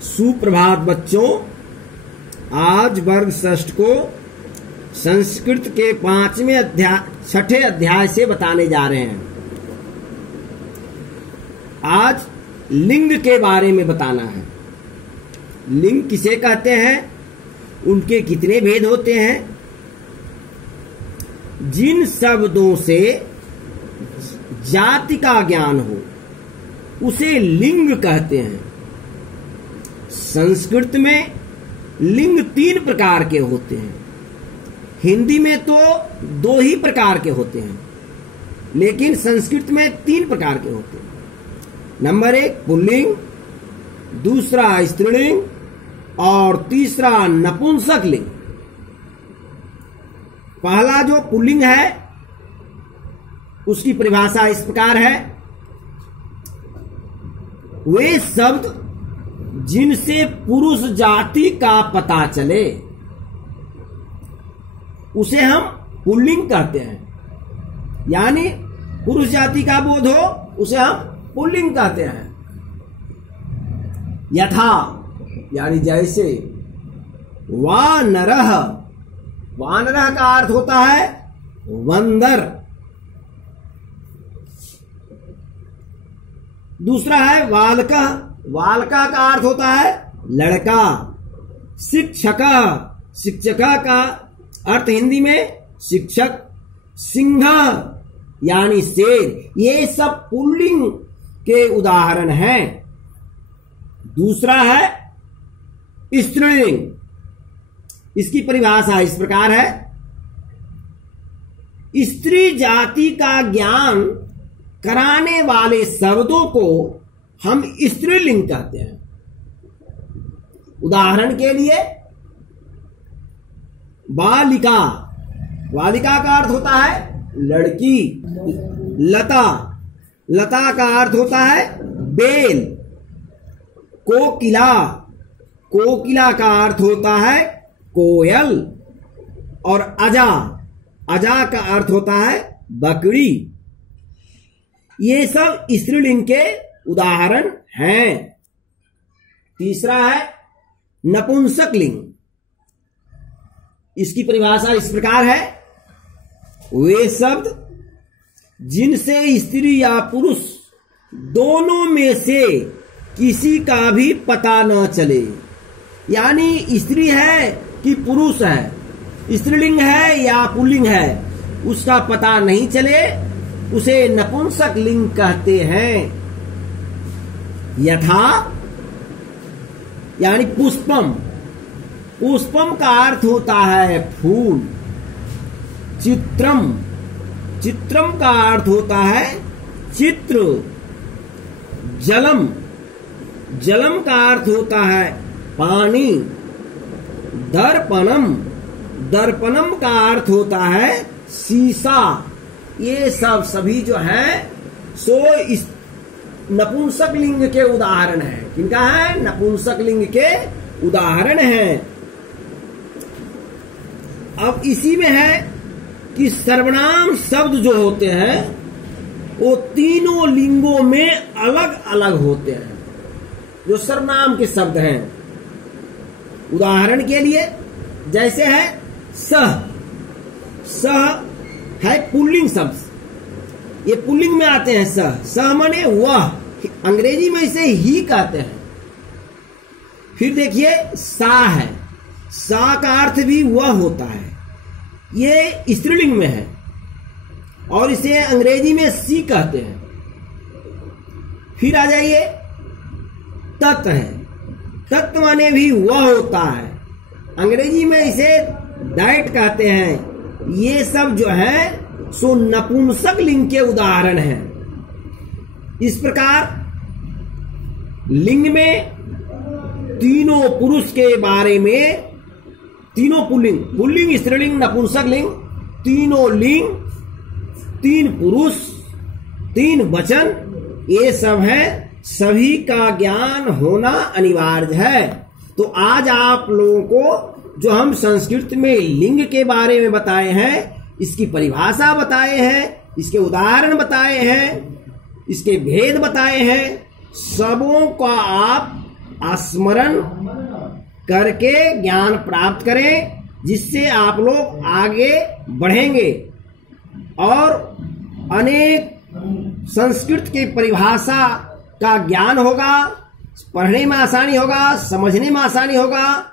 सुप्रभात बच्चों, आज वर्ग षष्ठ को संस्कृत के 6ठे अध्याय से बताने जा रहे हैं। आज लिंग के बारे में बताना है। लिंग किसे कहते हैं, उनके कितने भेद होते हैं, जिन शब्दों से जाति का ज्ञान हो उसे लिंग कहते हैं। संस्कृत में लिंग 3 प्रकार के होते हैं। हिंदी में तो 2 ही प्रकार के होते हैं, लेकिन संस्कृत में 3 प्रकार के होते हैं। नंबर 1 पुल्लिंग, दूसरा स्त्रीलिंग और तीसरा नपुंसक लिंग। पहला जो पुल्लिंग है उसकी परिभाषा इस प्रकार है, वे शब्द जिनसे पुरुष जाति का पता चले उसे हम पुल्लिंग कहते हैं। यानी पुरुष जाति का बोध हो उसे हम पुल्लिंग कहते हैं। यथा यानी जैसे, वानरः, वानरः का अर्थ होता है बंदर। दूसरा है बालकः, बालका का अर्थ होता है लड़का। शिक्षक, शिक्षक का अर्थ हिंदी में शिक्षक। सिंह यानी शेर। ये सब पुल्लिंग के उदाहरण हैं। दूसरा है स्त्रीलिंग। इसकी परिभाषा इस प्रकार है, स्त्री जाति का ज्ञान कराने वाले शब्दों को हम स्त्रीलिंग कहते हैं। उदाहरण के लिए बालिका, बालिका का अर्थ होता है लड़की। लता, लता का अर्थ होता है बेल। कोकिला, कोकिला का अर्थ होता है कोयल। और अजा, अजा का अर्थ होता है बकरी। ये सब स्त्रीलिंग के उदाहरण हैं। तीसरा है नपुंसक लिंग। इसकी परिभाषा इस प्रकार है, वे शब्द जिनसे स्त्री या पुरुष दोनों में से किसी का भी पता न चले। यानी स्त्री है कि पुरुष है, स्त्रीलिंग है या पुल्लिंग है, उसका पता नहीं चले उसे नपुंसक लिंग कहते हैं। यथा यानी पुष्पम, पुष्पम का अर्थ होता है फूल। चित्रम, चित्रम का अर्थ होता है चित्र। जलम, जलम का अर्थ होता है पानी। दर्पणम, दर्पणम का अर्थ होता है शीशा। ये सब सभी जो है सो इस नपुंसक लिंग के उदाहरण है। किनका है? नपुंसक लिंग के उदाहरण हैं। अब इसी में है कि सर्वनाम शब्द जो होते हैं वो तीनों लिंगों में अलग अलग होते हैं। जो सर्वनाम के शब्द हैं, उदाहरण के लिए जैसे है सह, सह है पुल्लिंग शब्द, ये पुल्लिंग में आते हैं। सह, सह माने वह, अंग्रेजी में इसे ही कहते हैं। फिर देखिए सा है, सा का अर्थ भी वह होता है, ये स्त्रीलिंग में है और इसे अंग्रेजी में सी कहते हैं। फिर आ जाइए तत् है, तत् माने भी वह होता है, अंग्रेजी में इसे दैट कहते हैं। ये सब जो है सो नपुंसक लिंग के उदाहरण हैं। इस प्रकार लिंग में तीनों पुरुष के बारे में, तीनों पुल्लिंग, पुल्लिंग, स्त्रीलिंग, नपुंसक लिंग, तीनों लिंग, 3 पुरुष, 3 वचन, ये सब है। सभी का ज्ञान होना अनिवार्य है। तो आज आप लोगों को जो हम संस्कृत में लिंग के बारे में बताए हैं, इसकी परिभाषा बताए हैं, इसके उदाहरण बताए हैं, इसके भेद बताए हैं, सबों का आप स्मरण करके ज्ञान प्राप्त करें, जिससे आप लोग आगे बढ़ेंगे और अनेक संस्कृत की परिभाषा का ज्ञान होगा, पढ़ने में आसानी होगा, समझने में आसानी होगा